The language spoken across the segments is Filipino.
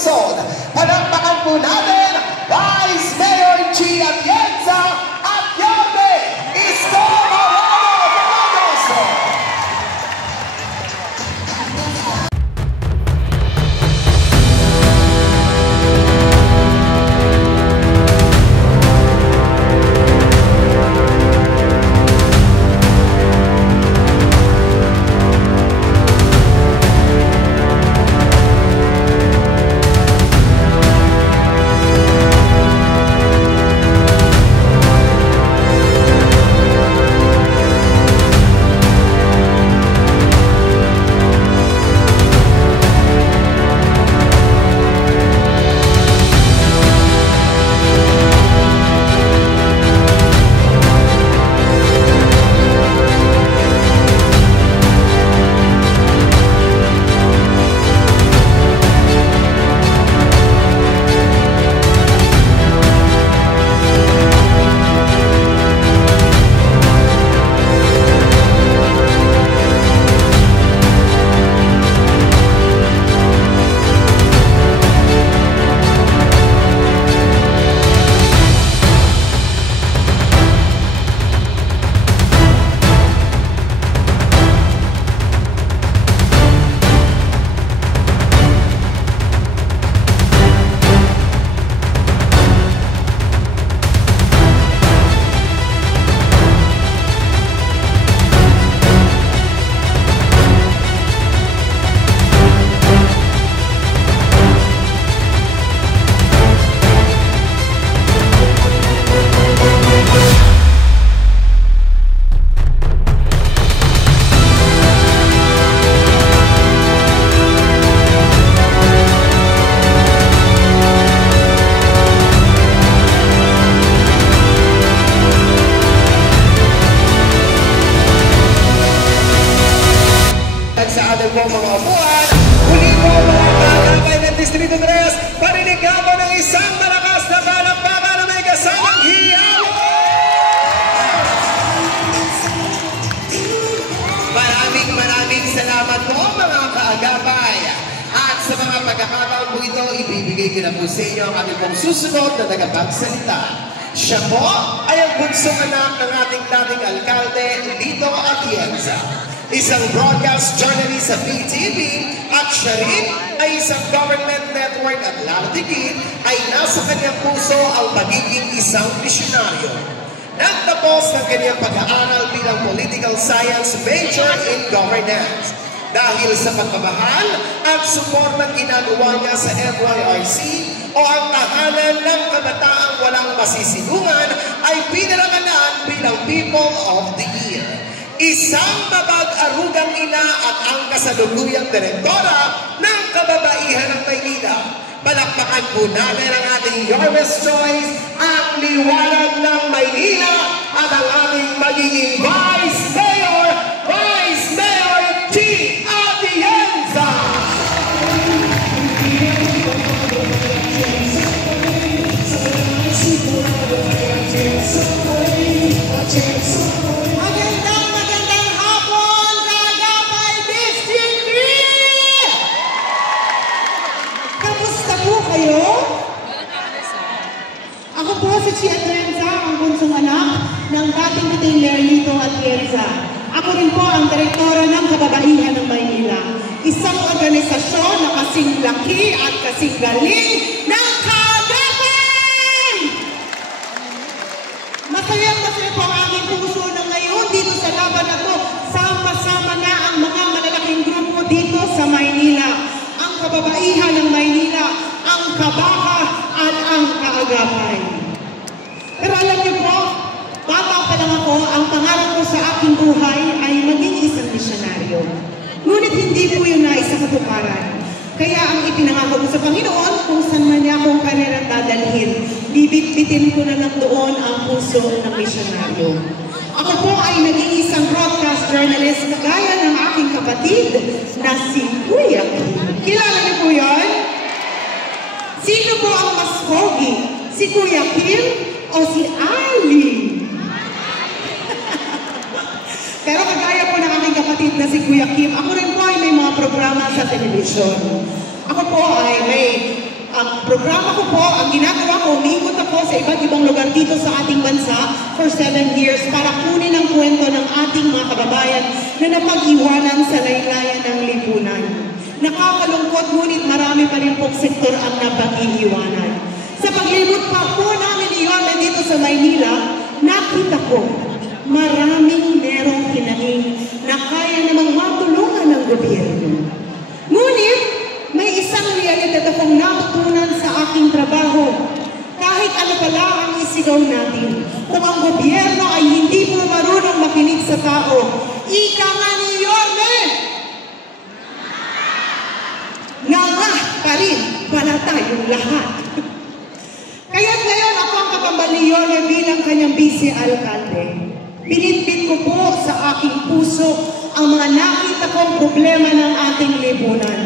lungsod. Palakpakan po natin, Vice Mayor G. Atienza at Yorme Isko Moreno. Sa ating pong mga upuan, huli po mga kagabay ng Distrito 3, parinig po ng isang malakas na palakpakan na may kasamang hiyaw! Maraming salamat po mga kaagapay. At sa mga pagkakataon po ito, ibibigay ko na po sa inyo ang ating pong susunod na tagapagsalita. Siya po ay ang bunsong anak ng ating dating alkalde, Lito Atienza. Isang broadcast journalist sa PTV at siya rin ay isang government network at lalatigin ay nasa kanyang puso ang pagiging isang misyonaryo. Nagtapos ng kanyang pag-aaral bilang political science major in governance. Dahil sa pagmamahal at suportang ginagawa niya sa NYRC o ang tahanan ng kabataang walang masisilungan ay pinaramanaan bilang People of the Year. Isang mapag-arugang ina at ang kasalukuyang direktora ng Kababaihan ng Maynila. Palakpakan po natin ang ating Yorme's Choice, ang liwanag ng Maynila at ang ating magiging Vice Mayor G. Atienza! Ako po si G. Atienza, ang bunsong anak ng dating Mayor Lito Atienza. Ako rin po ang direktora ng Kababaihan ng Maynila. Isang organisasyon na kasing laki at kasing galing ng kaagapay! Masaya po ang aking puso na ngayon dito sa laban na to. Sama-sama na ang mga malalaking grupo dito sa Maynila. Ang Kababaihan ng Maynila, ang Kabaka at ang Kaagapay. Pero alam niyo po, bata pa lang ako, ang pangarap ko sa aking buhay ay maging isang misyonaryo. Ngunit hindi po yun na isang katuparan. Kaya ang ipinangako ko sa Panginoon, kung saan man niya akong karerang dadalhin, bibit-bitin ko na lang doon ang puso ng misyonaryo. Ako po ay naging isang broadcast journalist kagaya ng aking kapatid na si Kuya Kim. Kilala niyo po yun? Sino po ang mas pogi? Si Kuya Kim o si Ali? Pero kagaya po ng aking kapatid na si Kuya Kim, ako rin po ay may mga programa sa telebisyon. Ako po ay may Ang programa ko po, ang ginagawa ko, umiikot ako sa iba't ibang lugar dito sa ating bansa for 7 years para kunin ang kwento ng ating mga kababayan na napag-iwanan sa laylayan ng lipunan. Nakakalungkot, ngunit marami pa rin pong sektor ang napag-iwanan. Sa paglibot pa po namin iyon dito sa Maynila, nakita ko maraming merong hinaing na kaya namang matulungan ng gobyerno. Ngunit, may isang realidad akong natutunan sa aking trabaho. Kahit ano pala ang isigaw natin, kung ang gobyerno ay hindi mo marunong makinig sa tao, ika nga ni Yorme! Nga pa rin pala tayong lahat. Kaya't ngayon ako ang kakambal ni Yorme bilang kanyang vice-alcalde. Pinitpit ko po sa aking puso ang mga nakita kong problema ng ating lipunan.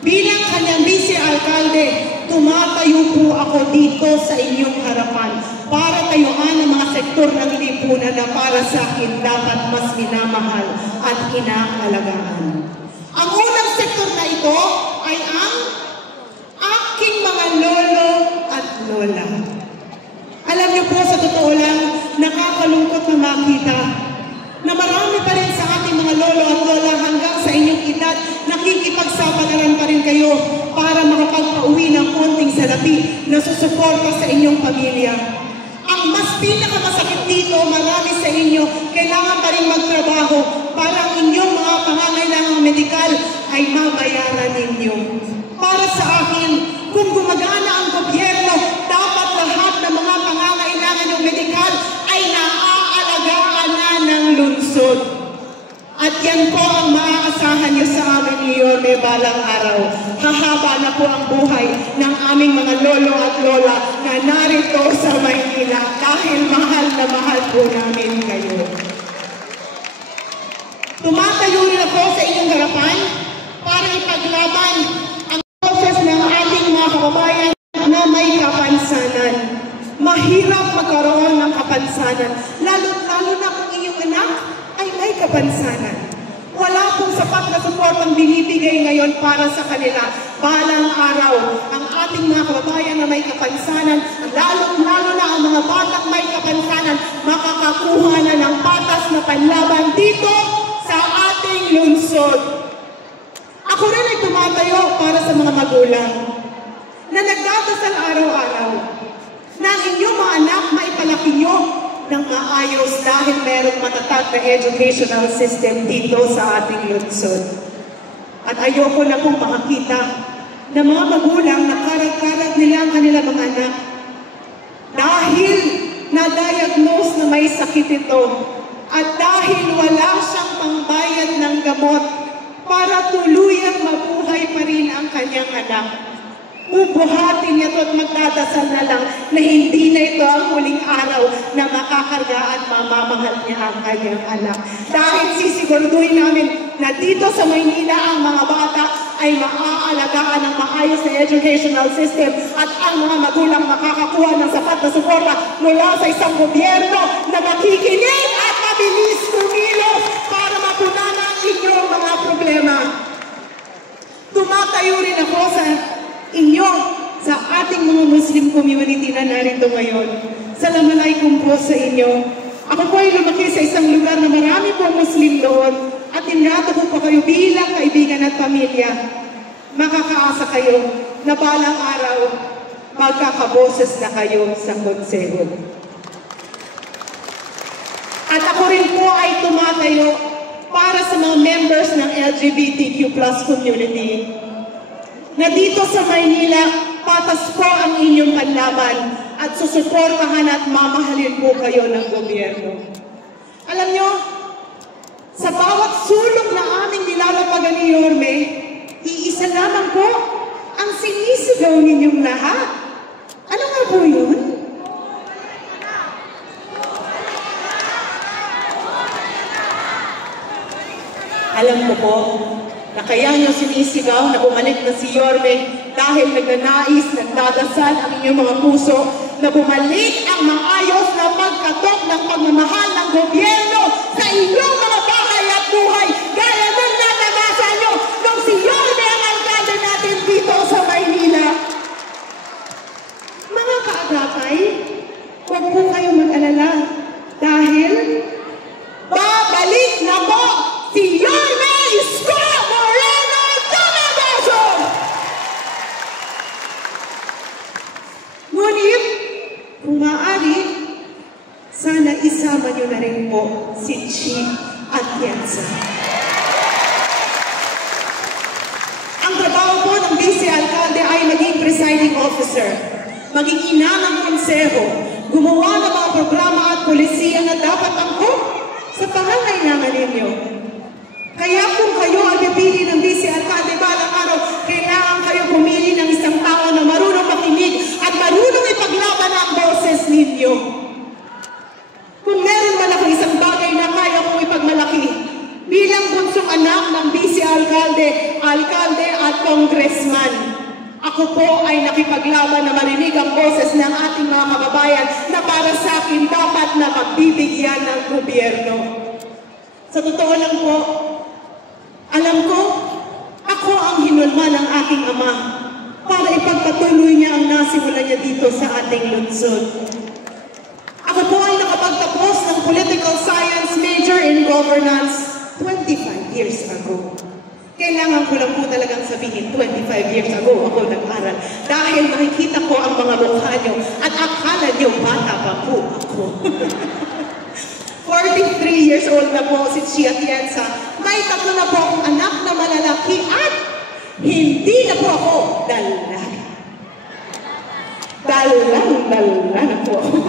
Bilang kanyang vice-alcalde, tumatayo po ako dito sa inyong harapan para tayuan ang mga sektor ng lipunan na para sa akin dapat mas minamahal at inaalagaan. Ang unang sektor na ito ay ang aking mga lolo at lola. Alam niyo po, sa totoo lang, nakakalungkot na makita na marami pa rin sa ating mga lolo at lola hanggang sa inyong edad, nakikipagsapalaran pa rin kayo para makapagpauwi ng konting salapi na susuporta sa inyong pamilya. Ang mas pinakamasakit dito, marami sa inyo, kailangan pa rin magtrabaho para ang inyong mga pangangailangang medikal ay mabayaran ninyo. Para sa akin, kung gumagana ang gobyerno, dapat lahat ng mga pangangailangan ng medikal ay naaalagaan na ng lungsod. At yan po ang maaasahan niyo sa amin ni Yorme balang araw. Hahaba na po ang buhay ng aming mga lolo at lola na narito sa Maynila dahil mahal na mahal po namin kayo. Tumatayo rin ako sa inyong harapan para ipaglaban ang boses ng ating mga kababayan na may kapansanan. Mahirap magkaroon ng kapansanan, lalo na kung inyong anak ay may kapansanan. Wala pong sapat na suportang binibigay ngayon para sa kanila. Balang araw, ang ating mga kababayan na may kapansanan, lalo na ang mga batang may kapansanan, makakakuha na ng patas na panlaban dito sa ating lungsod. Ako rin ay tumatayo para sa mga magulang na nagdadasal araw-araw na ang inyong mga anak maipalaki nyo ng maayos dahil merong matatag na educational system dito sa ating lungsod. At ayoko na pong makakita na mga magulang na karag-karag nila ang kanilang mga anak dahil na-diagnose na may sakit ito at dahil wala siyang pangbayad ng gamot para tuluyang mabuhay pa rin ang kanyang anak. Bubuhatin niya ito at magdadasal na lang na hindi na ito ang huling araw na makakarga at mamamahal niya ang kanyang anak. Dahil sisiguraduhin namin na dito sa Maynila ang mga bata ay maaalagaan ng maayos na educational system at ang mga magulang makakakuha ng sapat na suporta mula sa isang gobyerno na makikinig at mabilis kumilos para mapunan ang inyong mga problema. Tumatayo rin ako sa inyo, sa ating mga Muslim community na narito ngayon. Salamalaikum po sa inyo. Ako po ay lumaki sa isang lugar na marami po Muslim doon at tinato ko po kayo bilang kaibigan at pamilya. Makakaasa kayo na balang araw magkakaboses na kayo sa konseho. At ako rin po ay tumatayo para sa mga members ng LGBTQ+ community na dito sa Maynila, patas po ang inyong panlaban at susuportahan at mamahalin po kayo ng gobyerno. Alam nyo, sa bawat sulok na aming nilalapagan ni Yorme, iisa lamang po ang sinisigaw ninyong lahat. Ano nga po yun? Alam ko po, na kaya niyo sinisigaw na bumalik na si Yorme dahil nagnanais, nagdadasal ang inyong mga puso na bumalik ang maayos na pagkatok ng pagmamahal ng gobyerno sa inyong mga bahay at buhay gaya ng natanasan nyo nung si Yorme ang alkalde natin dito sa Maynila. presiding officer, maging ina ng konseho, gumawa ng mga programa at polisiya na dapat angkop sa pangangailangan ninyo. Kaya kung kayo ay pipili ng vice alcalde balang araw, kailangan kayo pumili ng isang tao na marunong makinig at marunong ipaglaban ang boses ninyo. Kung meron man ako isang bagay na kaya kong ipagmalaki, bilang bunsong anak ng vice alcalde, alcalde at congressman, ako po ay nakipaglaban na marinig ang boses ng ating mga kababayan na para sa akin dapat na magbibigyan ng gobyerno. Sa totoo lang po, alam ko, ako ang hinulma ng aking ama para ipagpatuloy niya ang nasimula niya dito sa ating lungsod. Ako po ay nakapagtapos ng political science major in governance 25 years ago. Kailangan ko lang po talagang sabihin, 25 years ago ako nag-aral. Dahil makikita ko ang mga mukha niyo at akala niyo bata pa po ako. 43 years old na po si Chia Atienza. May 3 na po akong anak na malalaki at hindi na po ako dalaga. Dalaga na po ako.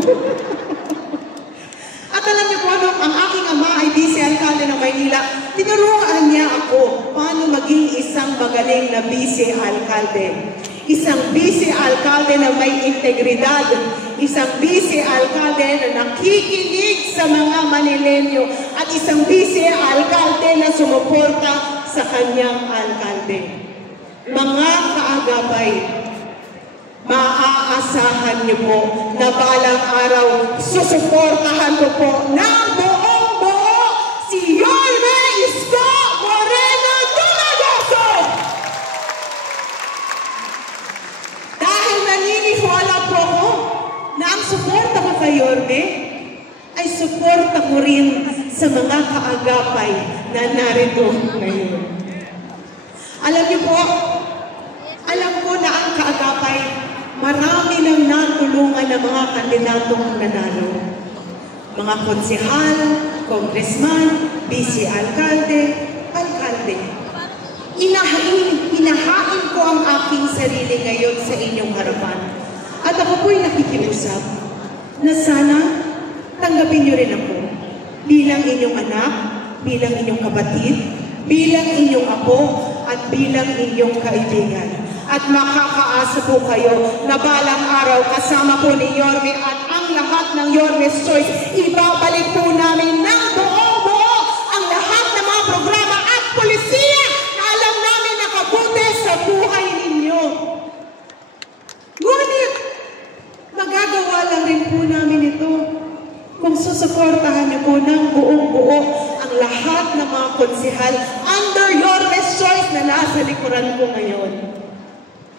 At alam niyo po, ang aking ama ay vice alcalde ng Maynila. Tinuruan niya ako paano maging isang magaling na vice alcalde. Isang vice alcalde na may integridad. Isang vice alcalde na nakikinig sa mga Manilenyo. At isang vice alcalde na sumuporta sa kanyang alcalde. Mga kaagapay, maaasahan niyo po na balang araw susuportahan ko po ng buong-buo si Yorme Isko Moreno Dumagoso! Dahil naniniwala po ako na ang suporta ko kay Yorme ay suporta ko rin sa mga kaagapay na narito ngayon. Alam niyo po, alam ko na ang kaagapay marami nang natulungan ng mga kandidatong nanalo. Mga konsehal, congressman, vice alcalde, alcalde. Inahain ko ang aking sarili ngayon sa inyong harapan. At ako po'y nakikiusap na sana tanggapin niyo rin ako bilang inyong anak, bilang inyong kapatid, bilang inyong apo, at bilang inyong kaibigan. At makakaasa po kayo na balang araw kasama po ni Yorme at ang lahat ng Yorme's Choice, ibabalik po namin ng buong-buo ang lahat ng mga programa at polisiya na alam namin nakabuti sa buhay ninyo. Ngunit, magagawa lang rin po namin ito kung susuportahan niyo po ng buong-buo ang lahat ng mga konsehal under Yorme's Choice na nasa likuran ko ngayon.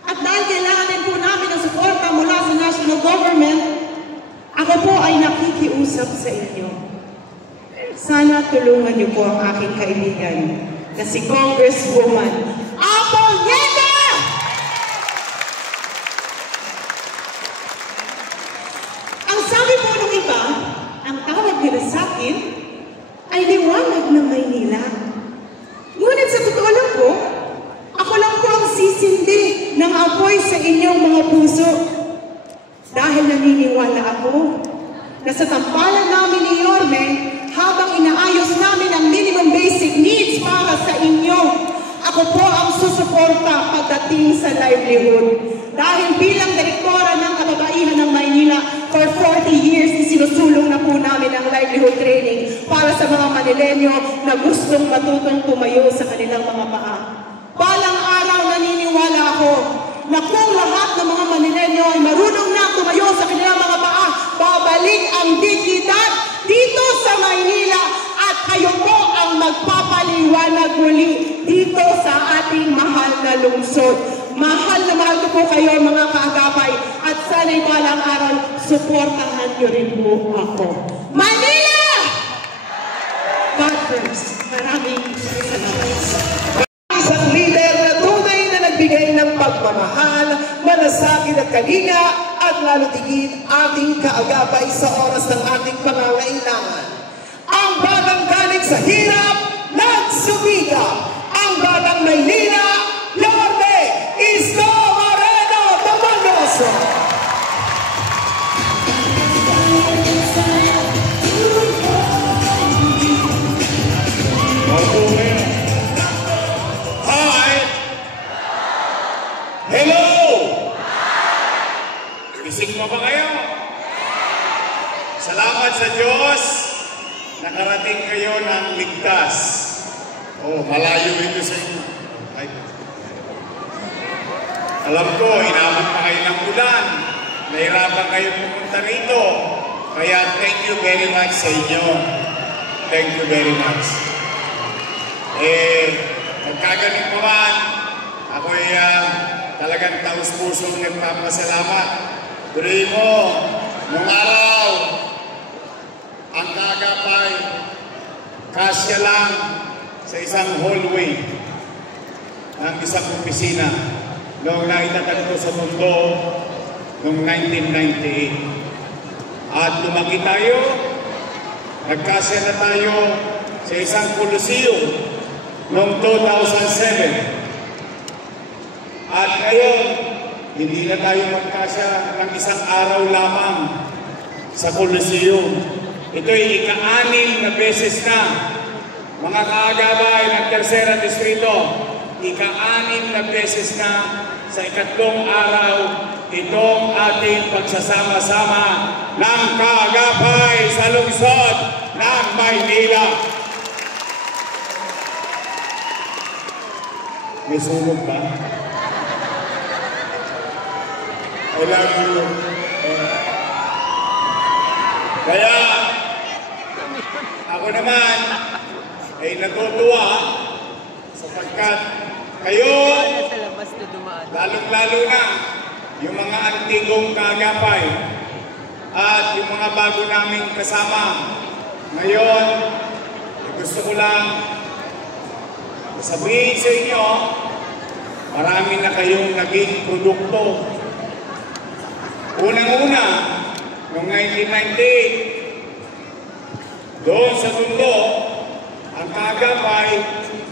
At dahil kailangan din po namin ng suporta mula sa national government, ako po ay nakikiusap sa inyo. Sana tulungan niyo po ang aking kaibigan na si Congresswoman Apple Nieta! Ang sabi po ng iba, ang tawag nila sa akin ay liwanag ng Maynila. Ngunit sa totoo lang po, ako lang po ang sisindi ng apoy sa inyong mga puso. Dahil naniniwala ako na sa tampalan namin ni Yorme, habang inaayos namin ang minimum basic needs para sa inyo, ako po ang susuporta pagdating sa livelihood. Dahil bilang direktora ng kababaihan ng Maynila, for 40 years, sinusulong na po namin ang livelihood training para sa mga Manilenyo na gustong matutong tumayo sa kanilang mga paa. Balang araw naniniwala ako na kung lahat ng mga Manilenyo ay marunong na tumayo sa kanilang mga paa, babalik ang dignidad dito sa Maynila at kayo po ang magpapaliwanag muli dito sa ating mahal na lungsod. Mahal na mahal ko po kayo mga kaagapay at sana'y balang araw suportahan niyo rin po ako. Manila! God first. Maraming salamat. Isang leader na tunay na nagbigay ng pagmamahal, malasakit at kalinga at lalo tigit ating kaagapay sa oras ng ating pangangailangan. Ang batang galing sa hirap, nagsumikap. Ang batang Maynila, Yorme Isko Moreno Dumagoso! malayo ito sa inyo. Ay. Alam ko, inabot pa kayo ng ulan. Nahirapan kayo pumunta rito. Kaya thank you very much sa inyo. Thank you very much. Nagkagaling pa man, ako'y talagang taus-pusong nagpapasalamat. Tuloy mo, nung araw, ang kaagapay, kasya lang sa isang hallway ng isang opisina noong naitatag ko sa mundo noong 1998. At lumaki tayo, nagkasya na tayo sa isang Coliseum noong 2007. At ngayon, hindi na tayo magkasya ng isang araw lamang sa Coliseum. Ito'y ika-anim na beses na, mga kaagabay ng Tercera Distrito, ika-anim na beses na sa ikatlong araw itong ating pagsasama-sama ng kaagapay sa lungsod ng Maynila. May sunog ba? I love you. Kaya, ako naman ay natutuwa sapagkat kayo, lalong-lalo na yung mga antigong kaagapay at yung mga bago naming kasama. Ngayon, gusto ko lang sabihin sa inyo, marami na kayong naging produkto. Unang-una, noong 1998, doon sa mundo, ang kaagapay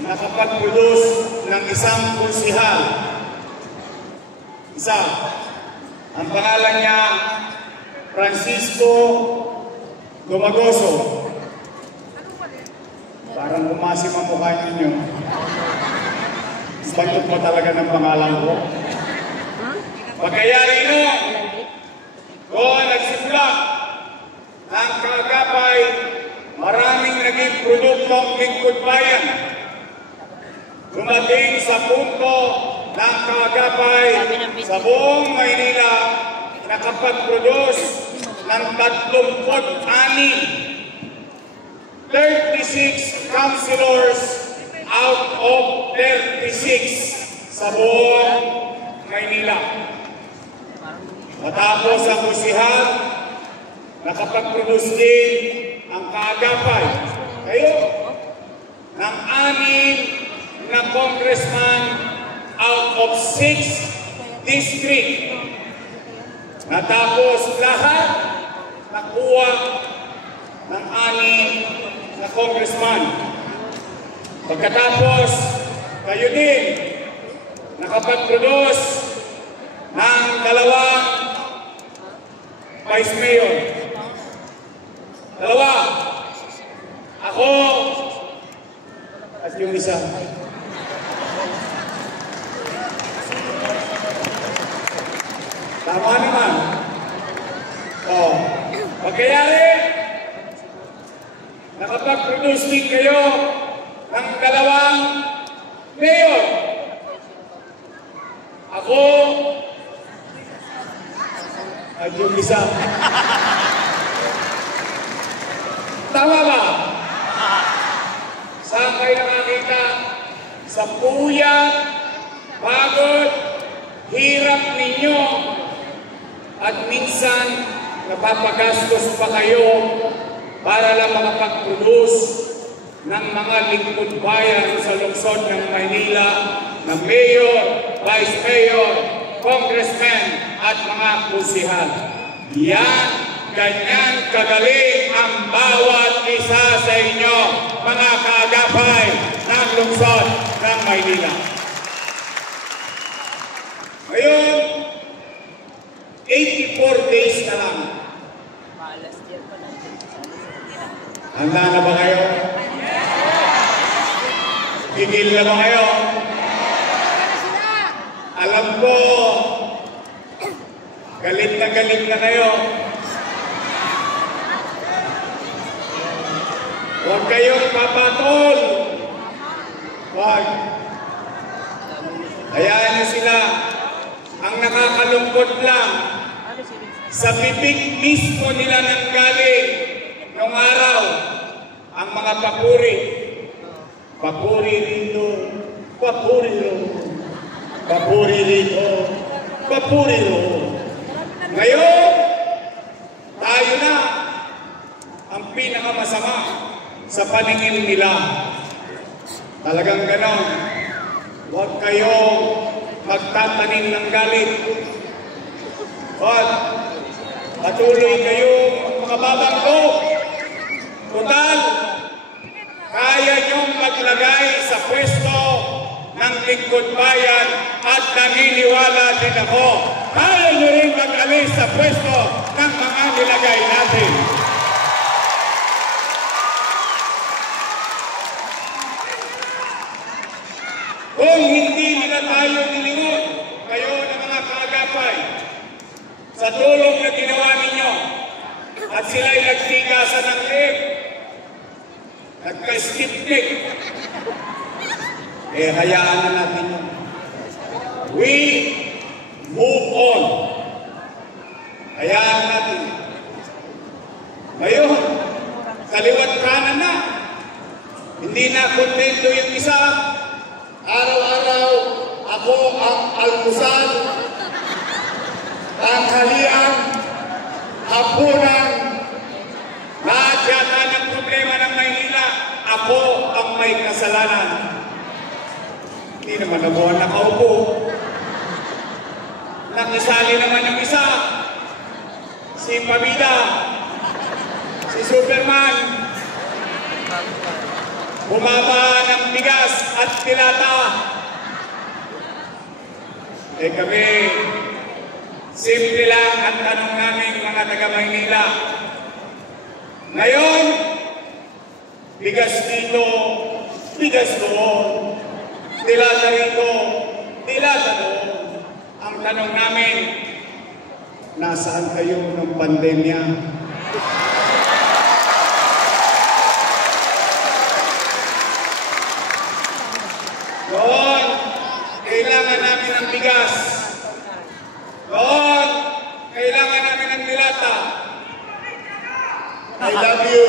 nakapag-produce ng isang konsihal. Isa. Ang pangalan niya, Francisco Dumagoso. Parang umasim ang mukha ninyo. Bantot mo talaga ng pangalan ko. Pagkayari nun, doon nagsimula ng kaagapay, maraming naging produktong lingkod bayan. Dumating sa punto ng kaagapay sa buong Maynila nakapag-produce ng 36 councilors out of 36 sa buong Maynila. Matapos ang kusihal, nakapag-produce din ang kaagapay. Kayo, ng 6 na congressman out of 6 district. Natapos lahat, nakuha ng 6 na congressman. Pagkatapos, kayo din, nakapag-produce ng 2 vice mayor. 2. Ako at yung isa. Tama naman. Pagkayari, nakapag-produce din kayo ng 2 mayor. Ako at yung isa. Tama ba? Saan kayo nakakita? Sa puyat, pagod, hirap ninyo, at minsan napapagastos pa kayo para lang makapag-produce ng mga lingkod bayan sa lungsod ng Maynila na mayor, vice mayor, congressman at mga kusihal. Yan, ganyan kagaling ang bawat isa sa inyo, mga kaagapay ng lungsod ng Maynila. Ngayon, 84 days na lang. Handa na ba kayo? Gigil na ba kayo? Alam ko, galit na kayo. Huwag kayong papatol. Wag. Hayaan niyo sila. Ang nakakalungkot lang, sa bibig mismo nila nang galing nung araw, ang mga papuri. Papuri rito, papuri roon. Papuri rito, papuri roon. Ngayon, tayo na ang pinakamasama sa paningin nila. Talagang ganon. Huwag kayong magtatanim ng galit. Huwag. Patuloy kayong makababang loob. Total, kaya niyong maglagay sa pwesto ng lingkod bayan at naniniwala din ako. Kaya niyo rin mag-alis sa pwesto ng mga nilagay natin. Kung hindi nila tayo nilingon, kayo na mga kaagapay, sa tulong na ginawa ninyo, at sila'y nagtigasan ng leg, nagka-skip-leg, hayaan na natin yun. We move on. Hayaan natin. Ngayon, kaliwat kanan na. Hindi na kontento yung isa. Araw-araw, ako ang almusal, tanghalian, hapunan, lahat yata ng problema ng Maynila, ako ang may kasalanan. Hindi naman ako ang nakaupo. Nakisali naman yung isa, si Pamida, si Superman, bumaba ng bigas at tilata. Kami, simple lang ang tanong namin mga taga-Maynila. Ngayon, bigas dito, bigas doon, tilata rito, tilata doon. Ang tanong namin, nasaan kayo ng pandemya? Noon, kailangan namin ng bigas. Noon, kailangan namin ng dilata. I love you.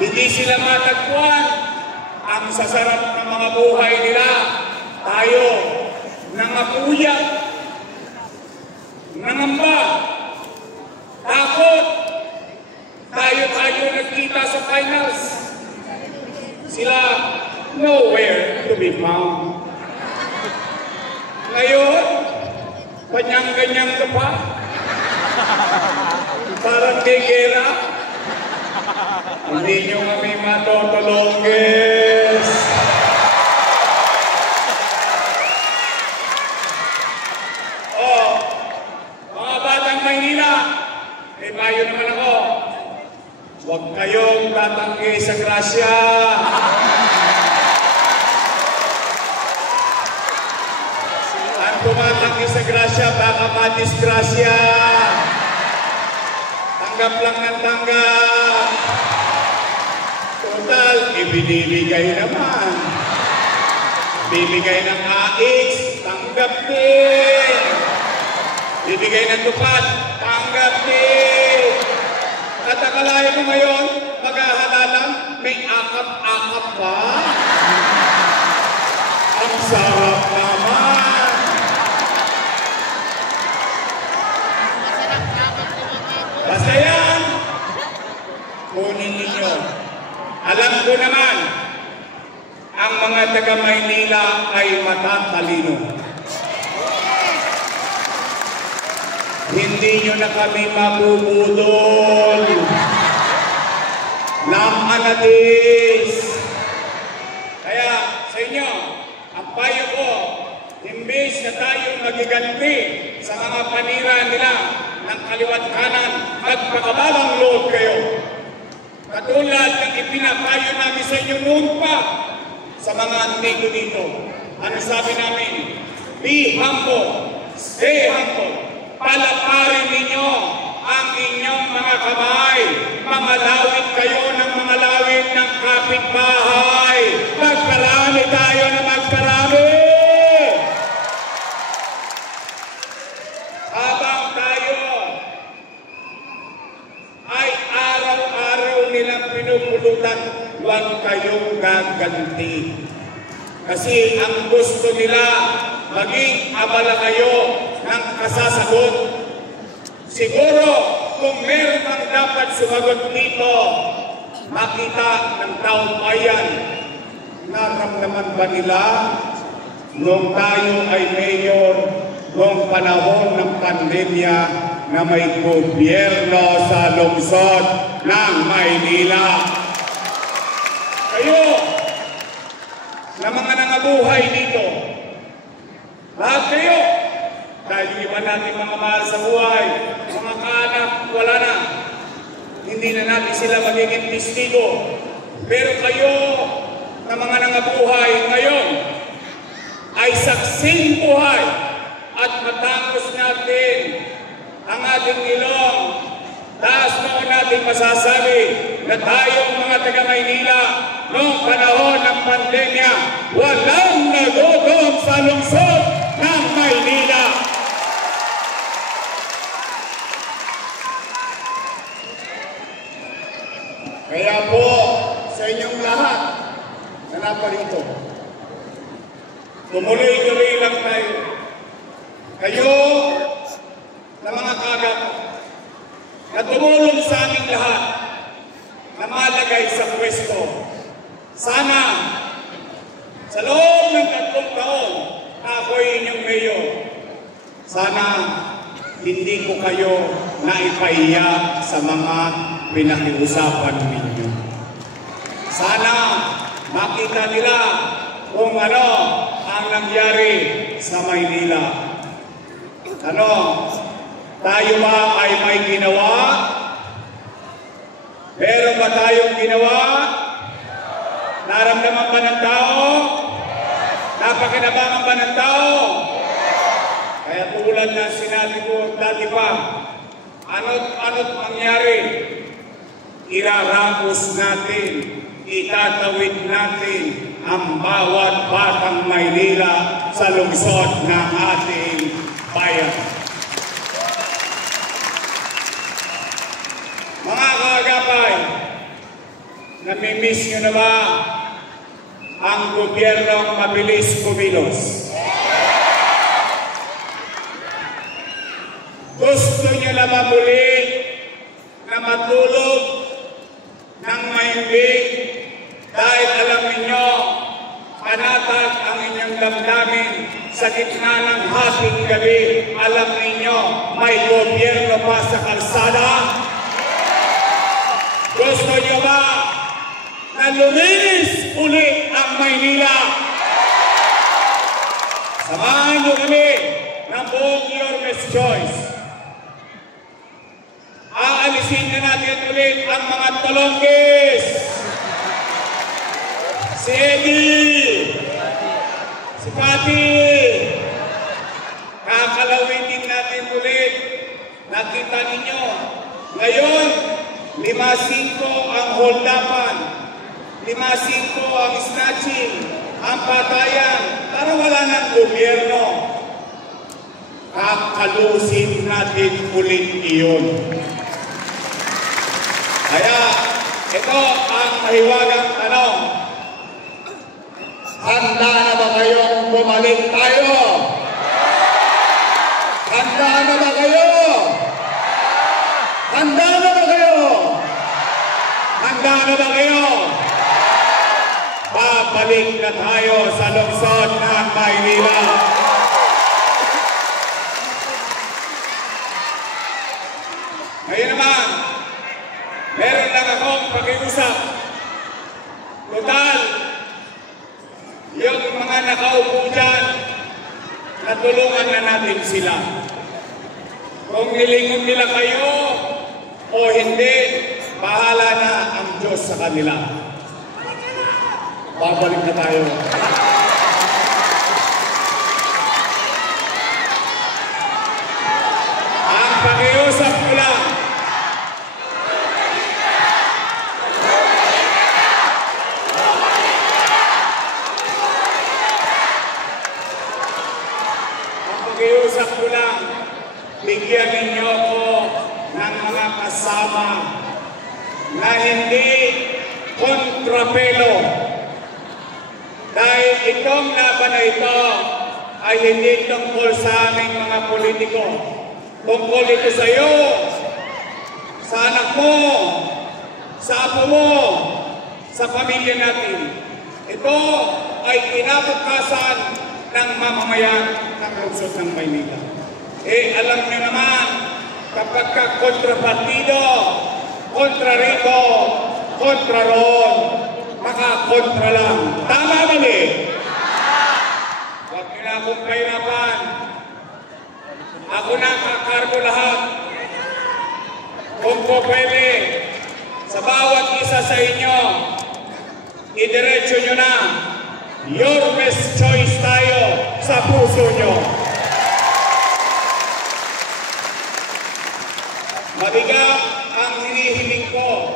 Hindi sila matagpuan ang sasarap ng mga buhay nila. Tayo, nangakuya, nangamba, takot. Tayo nagkita sa finals. Sila, nowhere to be found. Ngayon, kanyang-kanyang ka pa. Parang gera. Hindi nyo kami matotolongges. Mga batang Maynila, may payo naman ako. Huwag kayong tatanggi sa grasya. Ang tumatanggi sa grasya, baka madisgrasya. Tanggap lang ng tanggap. Total, ibinibigay naman. Bibigay ng AX, tanggap din. Bibigay ng tupad, tanggap din. At akalain mo ngayon, maghahalalan, may akap-akap pa. Ang sarap naman. Basta yan, kunin ninyo. Alam ko naman, ang mga taga-Maynila ay matatalino. Hindi nyo na kami mabubudol. Lam-anatis. Kaya sa inyo, ang payo ko, imbes na tayo magiganti sa mga panira nila ng kaliwat kanan, magpakabalang loob kayo. Katulad ng ipinapayo namin sa inyo noon pa sa mga antigo dito. Ano sabi namin? Be humble, stay humble. Palaparin ninyo ang inyong mga kamay. mga lawit kayo ng mga lawit ng kapitbahay. Magkarami tayo na magkarami. Habang tayo ay araw-araw nilang pinupulutan, huwag kayong gaganti. Kasi ang gusto nila, maging abala kayo ng kasasagot. Siguro, kung meron kang dapat sumagot dito, makita ng taong bayan, naramdaman ba nila nung tayo ay mayor, nung panahon ng pandemya na may gobyerno sa lungsod ng Maynila? Kayo, na mga nangabuhay dito, lahat kayo, dahil iba natin mga mahal sa buhay, mga kaanak, wala na. Hindi na natin sila magiging testigo. Pero kayo, na mga nangabuhay ngayon, ay saksing buhay at matapos natin ang ating ilong. Taas noon natin masasabi na tayong mga taga-Maynila noong panahon ng pandemya, walang nagutom sa lungsod ng Maynila. Kaya po, sa inyong lahat na naparito, tumuloy-tuloy lang tayo. Kayo na mga kagat na tumulong sa aming lahat na malagay sa pwesto. Sana sa loob ng 3 taon na ako'y inyong mayor, sana hindi ko kayo naipahiya sa mga pinakiusapan ninyo. Sana makita nila kung ano ang nangyari sa Maynila. Ano? Tayo ba ay may ginawa? Meron ba tayong ginawa? Naramdaman ba ng tao? Napakinabangan ba ng tao? Kaya tulad na sinabi ko dati pa, ano't mangyari? Irarapos natin, itatawid natin ang bawat batang Maynila sa lungsod ng ating bayan. Mga kaagapay, namimiss nyo na ba ang gobyernong mabilis kumilos? Gusto nyo na ba muli na matulog ng mahimbing dahil alam ninyo, panatag ang inyong damdamin sa gitna ng hating gabi. Alam ninyo, may gobyerno pa sa kalsada? Gusto nyo ba na luminis ulit ang Maynila? Samahan nyo kami ng buong Yormes Choice. Aalisin na natin ulit ang mga talonggis. Si Eddie, si Pati. Kakalawitin natin ulit. Nakita ninyo, ngayon, 5-5 ang holdapan, 5-5 ang snatching, ang patayan, para wala ng gobyerno. Kakalusin natin ulit iyon. Kaya, ito ang mahiwagang tanong. Handa na ba kayong bumalik tayo? Handa na ba kayo? Handa na ba kayo? Handa na ba kayo? Babalik na tayo sa lungsod ng Maynila. Ngayon naman, meron lang akong pakiusap. Total, yung mga nakaupo dyan, natulungan na natin sila. Kung nilingon nila kayo o hindi, bahala na ang Diyos sa kanila. Babalik na tayo. Ang pakiusap ko lang, bigyan ninyo ko ng mga kasama na hindi kontrapelo. Dahil itong laban na ito ay hindi tungkol sa aming mga politiko. Tungkol ito sa iyo, sa anak mo, sa apo mo, sa pamilya natin. Ito ay kinabukasan ng mamamayan ng lungsod ng Maynila. Alam niyo naman, kapag ka kontrapartido, kontra rito, kontra roon, makakontra lang. Tama mali? Huwag niyo na akong kahirapan. Ako na kakargo lahat. Kung po pwede, sa bawat isa sa inyo, idiretso nyo na, your best choice tayo sa puso nyo. Mabigat ang hinihiling ko,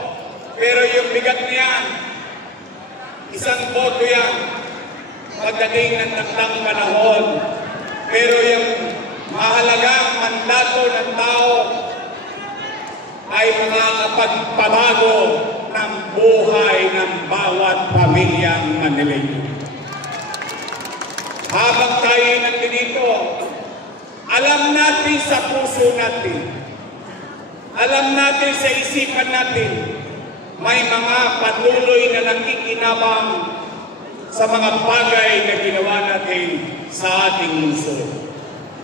pero yung bigat niyan, isang boto yan, pagdating ng takdang panahon. Pero yung mahalagang mandato ng tao ay makakapagpabago ng buhay ng bawat pamilyang Manileño. Habang tayo nandito, alam natin sa puso natin, alam natin sa isipan natin, may mga patuloy na nakikinabang sa mga bagay na ginawa natin sa ating lungsod.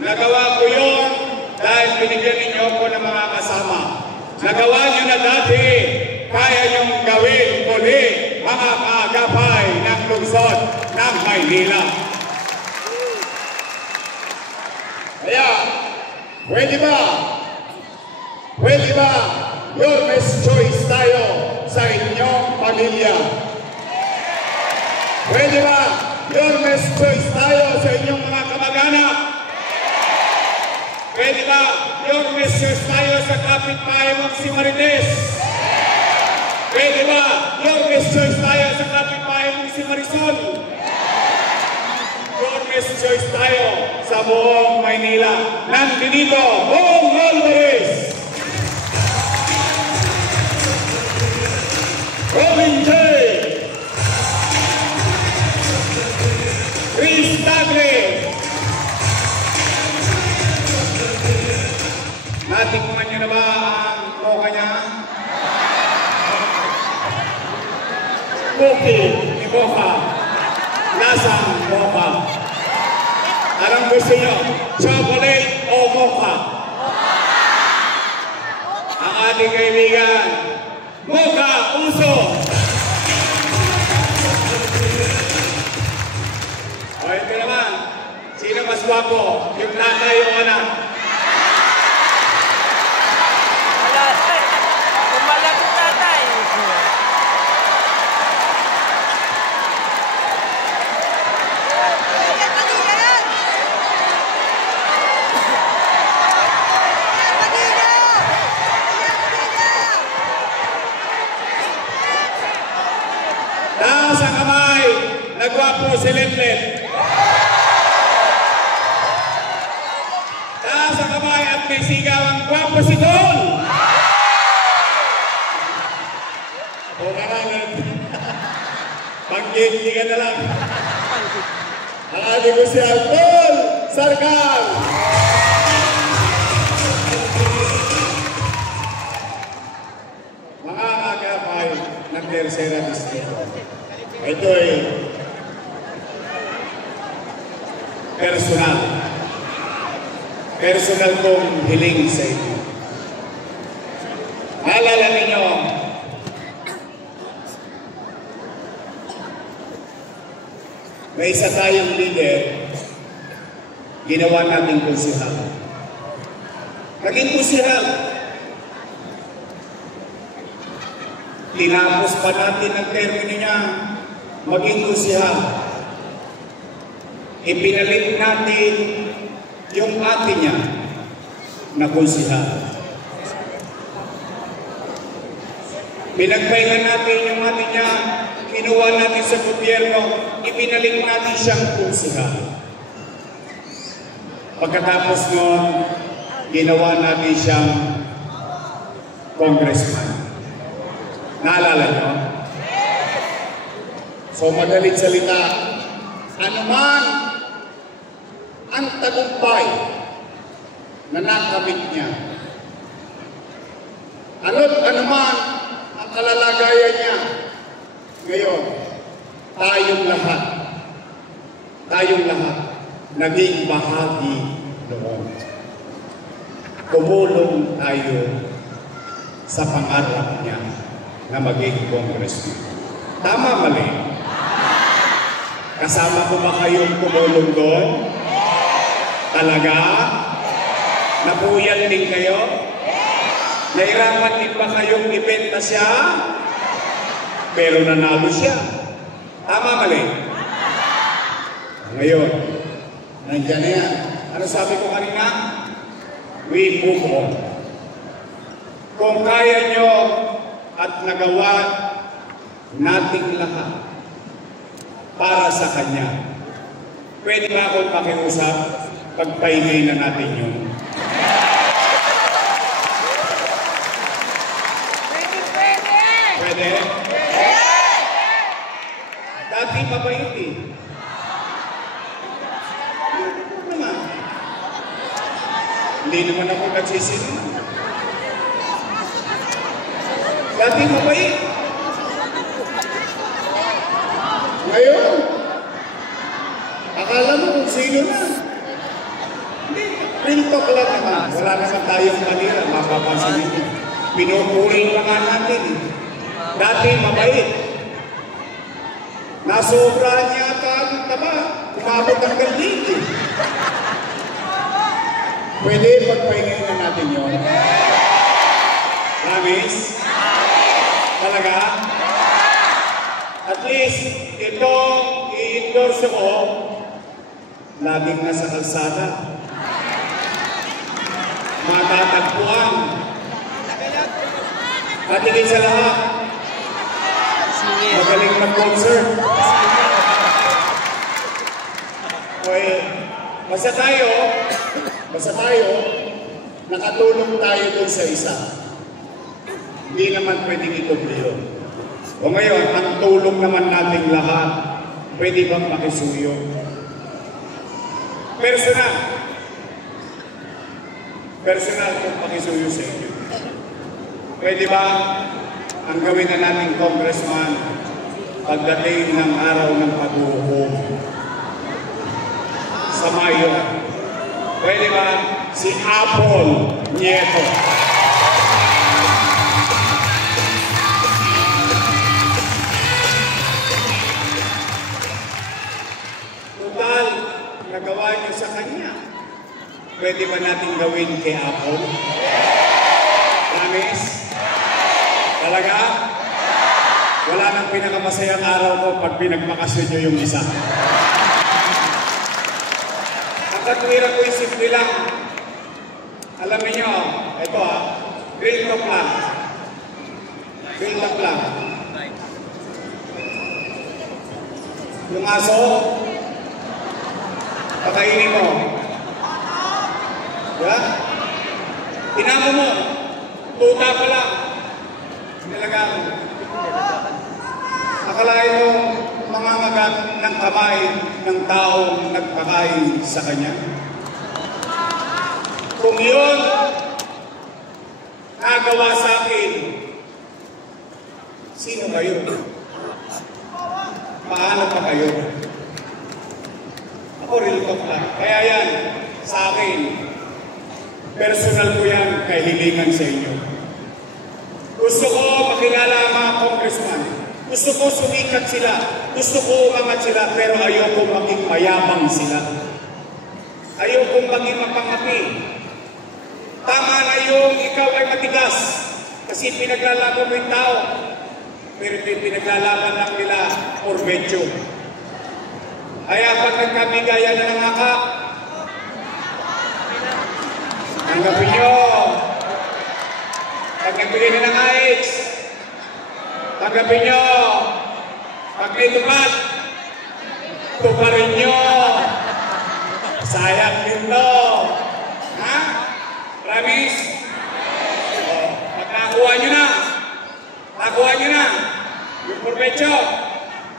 Nagawa ko yun dahil binigyan ninyo ko ng mga kasama. Nagawa nyo na dati, kaya nyong gawin muli mga kaagapay ng lungsod ng Maynila. Kaya, pwede ba your best choice tayo sa inyong pamilya? Pwede ba your best choice tayo sa inyong mga kamag-anak? Pwede ba your best choice tayo sa kapitbahay mong si Marites? Pwede ba your best choice tayo sa kapitbahay mong si Marisol? Your best choice tayo sa buong Maynila. Nandito, Bong Alvarez, Robin J, Chris Tagle. Natikman nyo na ba ang mocha niya? Cookie ni mocha. Lasang mocha. Anong gusto nyo? Chocolate o mocha? Ang ating kaibigan, mocha uso. O ito naman, sino mas wapo? Yung tatay o anak? Kumalagot tatay. Taas ang kamay, nagwapo si Letlet. Taas ang kamay at may sigaw ang gwapo si Tol. O karangan, pag-gigigan na lang. Ang ating ko si Tol Sarkar. Mga agapay ng Tercera Distrito. Ito ay personal kong hiling sa inyo. Naalala ninyo, may isa tayong leader, ginawa nating konsehal. Naging konsehal. Tinapos pa natin ang termino niya, maging konsehal. Ipinalit natin yung ate niya na konsehal. Pinagpahinga natin yung ate niya, kinuha natin sa gobyerno, ipinalit natin siyang konsehal. Pagkatapos nun, ginawa natin siyang congressman. Naalala nyo? So madalit salita, anuman ang tagumpay na nakamit niya, anuman ang kalalagayan niya, ngayon, tayong lahat, naging bahagi noon. Tumulong tayo sa pangarap niya na maging congressman. Tama, mali? Kasama ko ba kayong tumulong doon? Talaga? Napuyan din kayo? Nahirapan din ba kayong ibenta siya? Pero nanalo siya. Tama, mali? Ngayon, nandiyan na yan. Ano sabi ko kanina? We move on. Kung kaya nyo at nagawa nating lahat para sa Kanya, pwede ba akong pakiusap? Pagpahinay na natin yun. Pwede? Dati mabait eh. Hindi naman ako nagsisinungaling. Dati mabait. Ngayon, akala mo kung sino na. Hindi, real talk lang naman. Wala naman tayong kanila, mapapansin nito. Pinupuri pa nga natin. Dati mabait. Nasobrahan niya ata ang taba. Umabot ang galing eh. Pwede pagpahingin na natin yun? Promise? Talaga? At least, ito, i-endorse ko, laging nasa kalsada. Matatagpuan. At higit sa lahat, magaling mag-concert. Okay, basta tayo, nakatulong tayo dun sa isa. Hindi naman pwedeng ituloy yun. O ngayon, ang tulong naman nating lahat, pwede bang makisuyo? Personal kung makisuyo sa inyo. Pwede ba ang gawin na nating congressman pagdating ng araw ng pag-uuhong sa Mayo? Pwede ba si Apple Nieto? Total, nagawa niyo sa kanya. Pwede ba natin gawin kay Apple? Promise? Talaga? Wala nang pinakamasayang araw ko pag pinagmakasyon niyo yung isa. Ang katwiran ko yung simple lang. Alam niyo, ito real talk lang. Real talk lang. Yung aso, pakainin mo. Diba? Tinamo mo. Tuta pa lang. Talaga. Akalain mo mangangagat ng kamay ng taong nagpakain sa kanya. Kung yun nagawa sa akin, sino kayo? Paano pa kayo? Ako real talk lang. Kaya yan, sa akin, personal ko yan, kahilingan sa inyo. Gusto ko makilala ang mga congressman. Gusto ko sumikat sila. Gusto ko umangat sila, pero ayoko maging mayabang sila. Ayoko maging mapangapi. Tama na yung ikaw ay matigas. Kasi pinaglalaban mo yung tao. Pero pinaglalaban lang nila or medyo. Kaya pag nagkabigaya na ng akak, tanggapin nyo. Pag nagbigay na ng AX, tanggapin nyo. Pag naitupad, tuparin nyo. Sayang din to. Ha? Promise? Pag nakuha nyo na, yung provecho,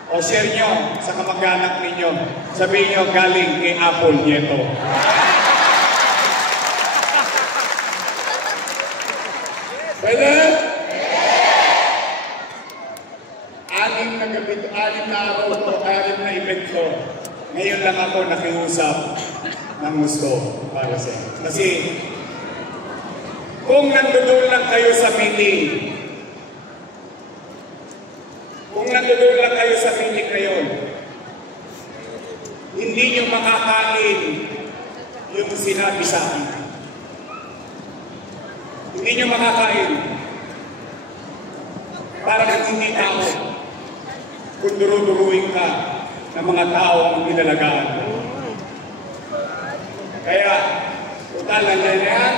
o share nyo sa kamag-anak ninyo. Sabihin nyo, galing kay Apple Nieto. Pwede? Anim na araw to, 6 na event ko. Ngayon lang ako nakiusap ng gusto para sa inyo. Kasi, kung nandoon lang kayo sa meeting, ngayon, hindi nyo makakain yung sinabi sa akin. Hindi nyo makakain. Parang hindi tao kung duru-duruin ka ng mga tao ang nilalagaan. Kaya, total na yan,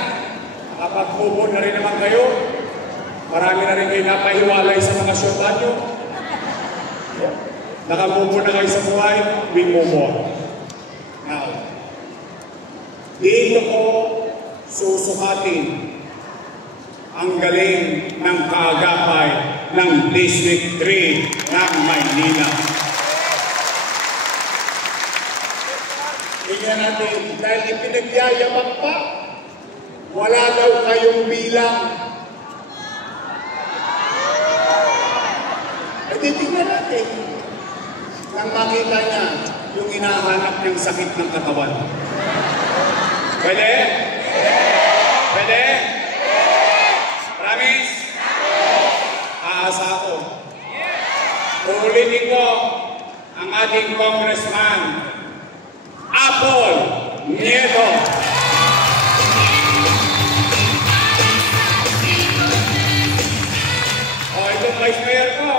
nakapagpupo na rin naman kayo. Marami na rin kayo napahiwalay sa mga syutan nyo. Nakamupo na kayo sa buhay, we move on. Now, dito ko susukatin ang galing ng kaagapay ng District 3 ng Maynila. Tingnan natin, dahil ipinagyayabang pa, wala daw kayong bilang. At tingnan natin, nang makita niya yung hinahanap niyang sakit ng katawan. Pwede? Pwede? Promise? Aasa ako. Uulitin ko ang ating congressman, Apple Nieto. O, itong vice mayor ko,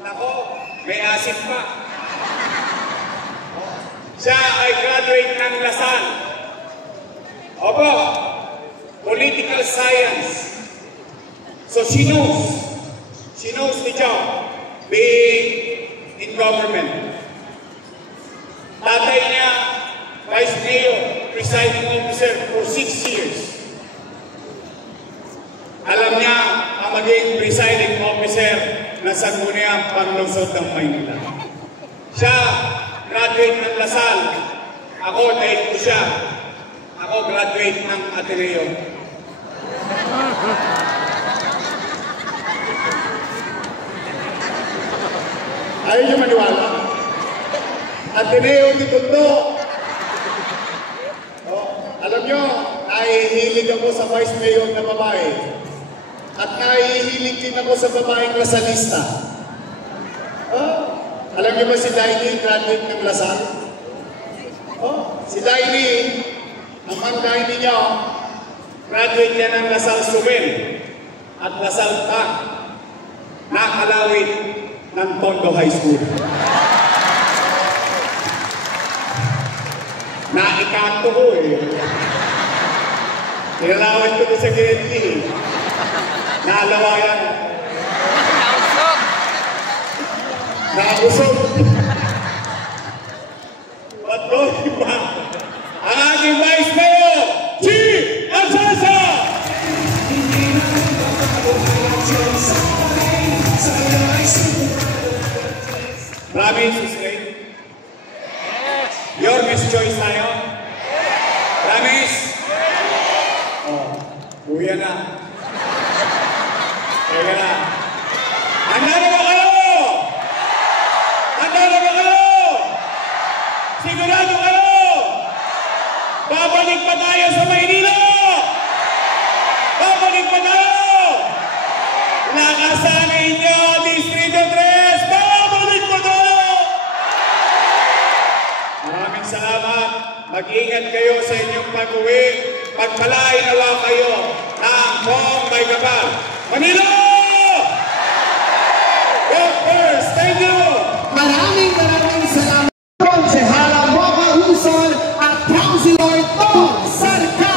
nako, may asin pa. Siya ay graduate ng Lasal. Opo, political science. So she knows the job, being in government. Tatay niya, vice mayor, presiding officer for 6 years. Alam niya ang maging presiding officer na Sangguniang Panlungsod ng Maynila. Siya, graduate ng Lasal. Ako, dahil ko siya. Ako, graduate ng Ateneo. Ayaw niyo maniwala? Ateneo di Tondo. Alam niyo, nahihilig ako sa vice mayor na babae. At nahihilig din ako sa babaeng Lasalista. Alam niyo ba si Daini, graduate ng Lasal? Si Daini, ang Daini niyo, graduate niya ng Lasal Suben at Lasal Ta, nakalawit ng Tondo High School. Naikanto ko eh. Tinalawit ko sa Grade Naalawayan. Nausog. Ba't ko, diba? Ang ating Vice Mayor, G. Alsasa! Province is ready? Yes. Your Miss Choice tayo? Promise? Buya na. Teka na. Handa na ba kayo? Handa na ba kayo? Sigurado kayo? Babalik pa tayo sa Maynila? Babalik pa tayo? Nakasanay niyo, Distrito 3, babalik pa tayo? Maraming salamat. Mag-ingat kayo sa inyong pag-uwi. Pagpalain nawa kayo ng buong may kapal. Manila! Go first! Thank you! Maraming salamat. Konsehala Mocha Huson at Councilor Tom Sarka.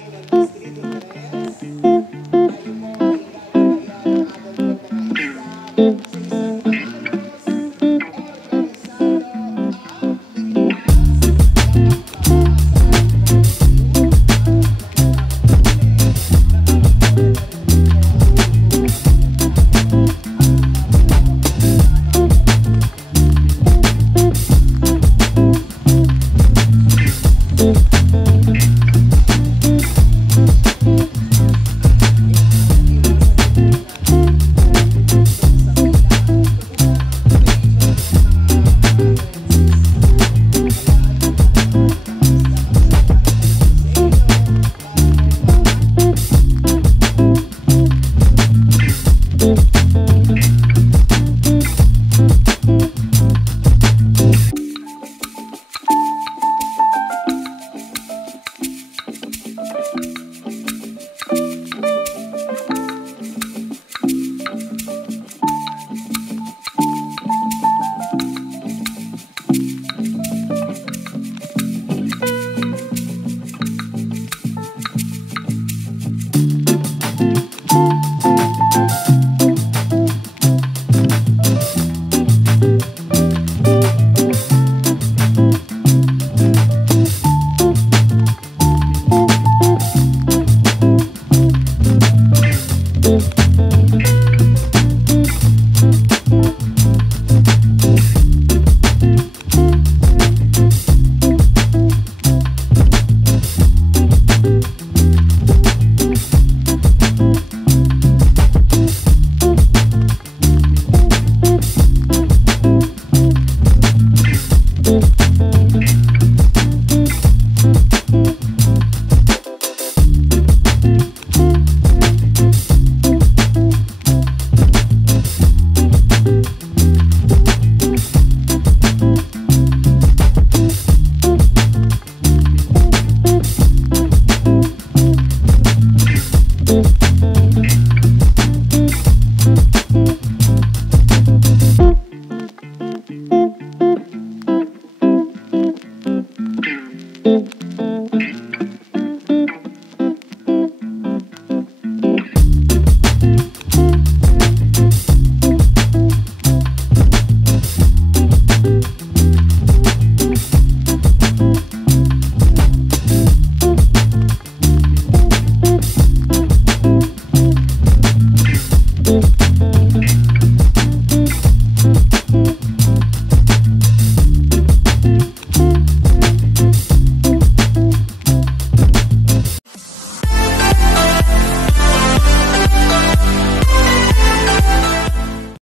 ng Distrito